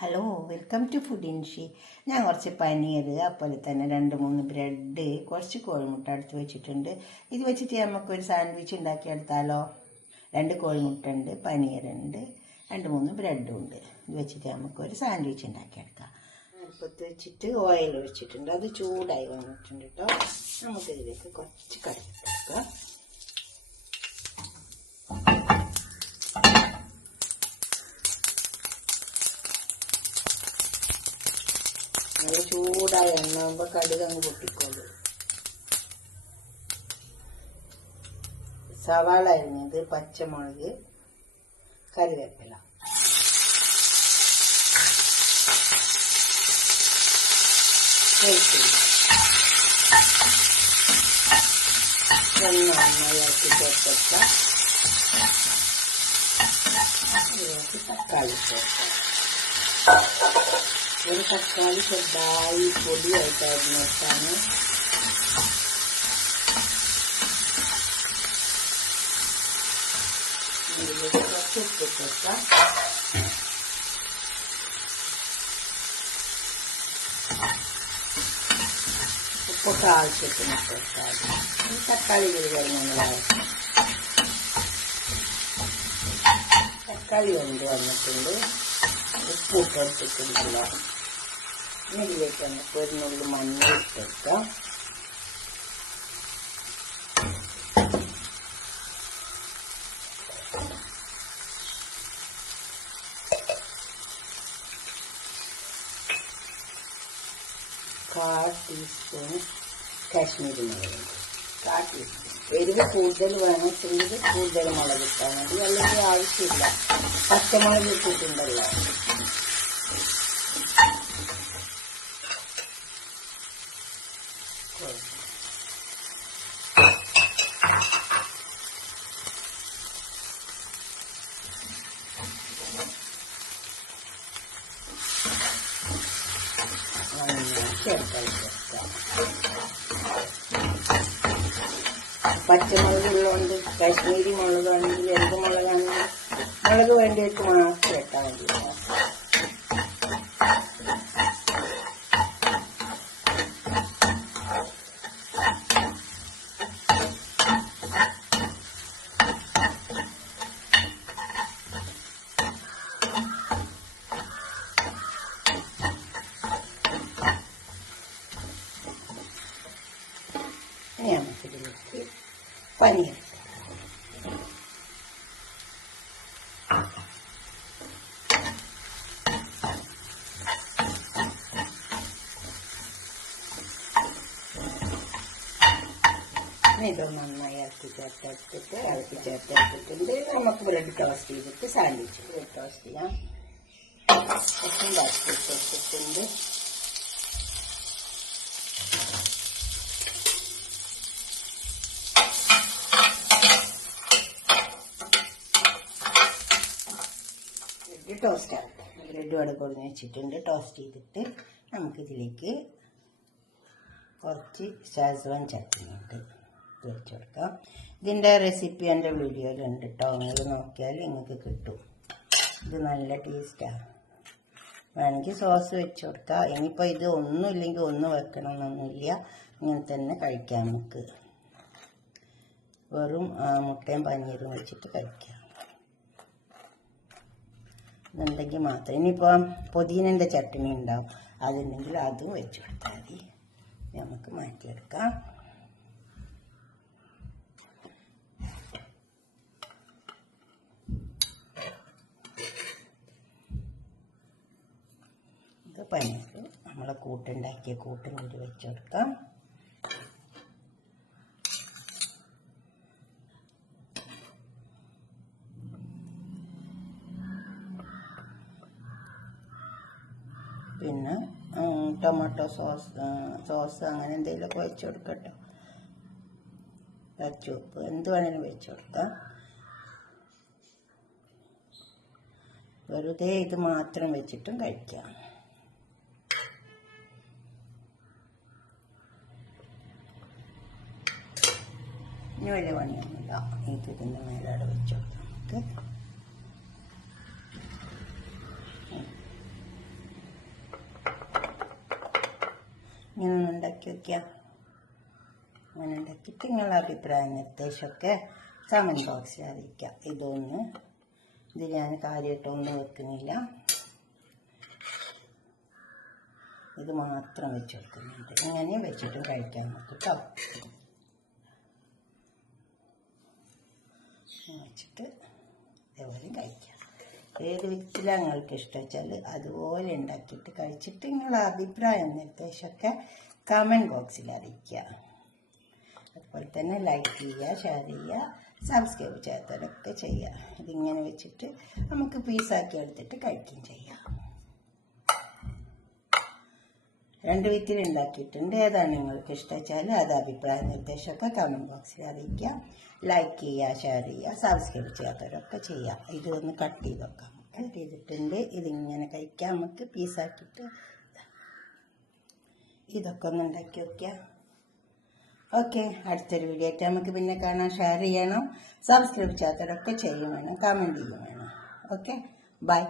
Hello, welcome to food ഇൻഷി. ഞാൻ കുറച്ച് പനീർ, അതുപോലെ തന്നെ 2-3 ബ്രെഡ്, കുറച്ച് കോഴിമുട്ട എടുത്ത് വെച്ചിട്ടുണ്ട്. ഇത് വെച്ചിട്ട് നമുക്കൊരു സാൻഡ്വിച്ച് ഉണ്ടാക്കിയെടുത്താലോ? 2 കോഴിമുട്ട ഉണ്ട്, പനീറുണ്ട്, 2-3 ബ്രെഡും ഉണ്ട്. ഇത് വെച്ചിട്ട് നമുക്കൊരു സാൻഡ്വിച്ച് ഉണ്ടാക്കിയെടുക്കാം. അടുപ്പത്ത് വെച്ചിട്ട് ഓയിൽ ഒഴിച്ചിട്ടുണ്ട്, അത് ചൂടായി വന്നിട്ടുണ്ട് കേട്ടോ. നമുക്കിതിലേക്ക് കുറച്ച് കറിവേപ്പില, നല്ല ചൂടായ എണ്ണാകുമ്പോൾ കടുക് അങ്ങ് പൊട്ടിക്കോളൂ. സവാള അരിഞ്ഞത്, പച്ചമുളക്, കറിവേപ്പില, നന്നായി ഇറക്കി ചേർത്ത തക്കാളി ചേർക്കാം. ഒരു തക്കാളി ചെറുതായി പൊടിയായിട്ടായിരുന്നു വെച്ചാണ്. ഇതിലേക്ക് കുറച്ച് ഉപ്പ് ചേർക്കാം. ഉപ്പൊക്കെ ആവശ്യത്തിന് ചേർക്കാം. തക്കാളി വരുന്നതായിരിക്കും. തക്കാളി കൊണ്ട് വന്നിട്ടുണ്ട്, ഉപ്പ് ഇട്ടിട്ടുണ്ടല്ലോ. ഇതിലേക്ക് നമുക്ക് ഒരു നുള്ളി മഞ്ഞൾ ഇട്ടേക്കാം. കാൽ ടീസ്പൂൺ കാശ്മീരി മുളക്, കാൽ ടീസ്പൂൺ. എരിവ് കൂടുതൽ വേണമെങ്കിൽ കൂടുതൽ മുളക് ഇട്ടാൽ മതി, അല്ലെങ്കിൽ ആവശ്യമില്ല. പച്ചമുളക് ഇട്ടിട്ടുണ്ടല്ലോ. പച്ചമുളകുള്ളതുകൊണ്ട് കാശ്മീരി മുളകാണെങ്കിൽ എന്ത് മുളകാണെങ്കിൽ മുളക് വേണ്ടിയിട്ട് മാത്രം ഇട്ടാൽ മതി. നമുക്കിതിലേക്ക് പനീർ, ഇത് നന്നായി ഇറക്കി ചേർത്തെടുത്തിട്ടുണ്ട്. നമുക്ക് ബ്രെഡ് ടോസ്റ്റ് ചെയ്തിട്ട് സാൻഡ്വിച്ച് ബ്രെഡ് ടോസ്റ്റ് ചെയ്യാം. വെച്ചിട്ടുണ്ട്. ടോസ്റ്റ് ആകട്ടെ. ബ്രെഡ് അവിടെ കൊടുന്ന് വെച്ചിട്ടുണ്ട്. ടോസ്റ്റ് ചെയ്തിട്ട് നമുക്കിതിലേക്ക് കുറച്ച് ഷാസ്വാൻ ചട്നി ഉണ്ട്, വെച്ച് കൊടുക്കാം. ഇതിൻ്റെ റെസിപ്പി എൻ്റെ വീഡിയോയിലുണ്ട് കേട്ടോ, നിങ്ങൾ നോക്കിയാൽ നിങ്ങൾക്ക് കിട്ടും. ഇത് നല്ല ടേസ്റ്റാണ്. വേണമെങ്കിൽ സോസ് വെച്ച് കൊടുക്കാം. ഇനിയിപ്പോൾ ഇത് ഒന്നും ഇല്ലെങ്കിൽ ഒന്നും വെക്കണമെന്നൊന്നുമില്ല, ഇങ്ങനെ തന്നെ കഴിക്കാം. നമുക്ക് വെറും മുട്ടയും പനീറും വെച്ചിട്ട് കഴിക്കാം എന്നുണ്ടെങ്കിൽ മാത്രം. ഇനിയിപ്പോൾ പുതിനൻ്റെ ചട്നി ഉണ്ടാവും, അതുണ്ടെങ്കിൽ അതും വെച്ച് കൊടുത്താൽ മതി. നമുക്ക് മാറ്റിയെടുക്കാം. ഇത് പനീർ നമ്മളെ കൂട്ടുണ്ടാക്കിയ കൂട്ടും കൂടി വെച്ച് കൊടുക്കാം. പിന്നെ ടൊമാറ്റോ സോസ് അങ്ങനെ എന്തെങ്കിലുമൊക്കെ വെച്ച് കൊടുക്കട്ടോ. കച്ചുപ്പ് എന്ത് വേണേലും വെച്ച് കൊടുക്കാം. വെറുതെ ഇത് മാത്രം വെച്ചിട്ടും കഴിക്കാം. ഇനി വലിയ പണിയൊന്നുമില്ല. ഇതിൻ്റെ മേലോടെ വെച്ച് കൊടുക്കാം. നമുക്ക് ഉണ്ടാക്കി വയ്ക്കുക. അങ്ങനെ ഉണ്ടാക്കിയിട്ട് നിങ്ങളുടെ അഭിപ്രായം നിർദ്ദേശമൊക്കെ കമൻറ്റ് ബോക്സിൽ അറിയിക്കാം. ഇത് ഞാൻ കാര്യമായിട്ടൊന്നും വെക്കുന്നില്ല, ഇത് മാത്രം വെച്ച് കൊടുക്കുന്നുണ്ട്. ഇങ്ങനെ വെച്ചിട്ട് കഴിക്കാൻ നമുക്ക് കേട്ടോ. വെച്ചിട്ട് ഇതേപോലെ കഴിക്കാം. ഏത് വിധത്തിലാണ് നിങ്ങൾക്ക് ഇഷ്ടം വെച്ചാൽ അതുപോലെ ഉണ്ടാക്കിയിട്ട് കഴിച്ചിട്ട് നിങ്ങളുടെ അഭിപ്രായം നിർദ്ദേശമൊക്കെ കമൻറ്റ് ബോക്സിൽ അറിയിക്കുക. അതുപോലെ തന്നെ ലൈക്ക് ചെയ്യുക, ഷെയർ ചെയ്യുക, സബ്സ്ക്രൈബ് ചെയ്യാത്തവരൊക്കെ ചെയ്യുക. ഇതിങ്ങനെ വെച്ചിട്ട് നമുക്ക് പീസാക്കി എടുത്തിട്ട് കഴിക്കുകയും ചെയ്യാം. 2 വിധത്തിൽ ഉണ്ടാക്കിയിട്ടുണ്ട്. ഏതാണ് നിങ്ങൾക്ക് ഇഷ്ടം വെച്ചാൽ അത് അഭിപ്രായ നിർദ്ദേശമൊക്കെ കമൻറ്റ് ബോക്സിൽ അറിയിക്കുക. ലൈക്ക് ചെയ്യുക, ഷെയർ ചെയ്യുക, സബ്സ്ക്രൈബ് ചെയ്യാത്തവരൊക്കെ ചെയ്യാം. ഇതൊന്ന് കട്ട് ചെയ്ത് വെക്കാം. കട്ട് ചെയ്തിട്ടുണ്ട്. ഇതിങ്ങനെ കഴിക്കാം നമുക്ക് പീസാക്കിയിട്ട്. ഇതൊക്കെ ഒന്ന് ഉണ്ടാക്കി വയ്ക്കുക. ഓക്കെ, അടുത്തൊരു വീഡിയോ ആയിട്ട് നമുക്ക് പിന്നെ കാണാം. ഷെയർ ചെയ്യണം, സബ്സ്ക്രൈബ് ചെയ്യാത്തവരൊക്കെ ചെയ്യും വേണം, കമൻറ്റ് ചെയ്യും വേണം. Okay, by.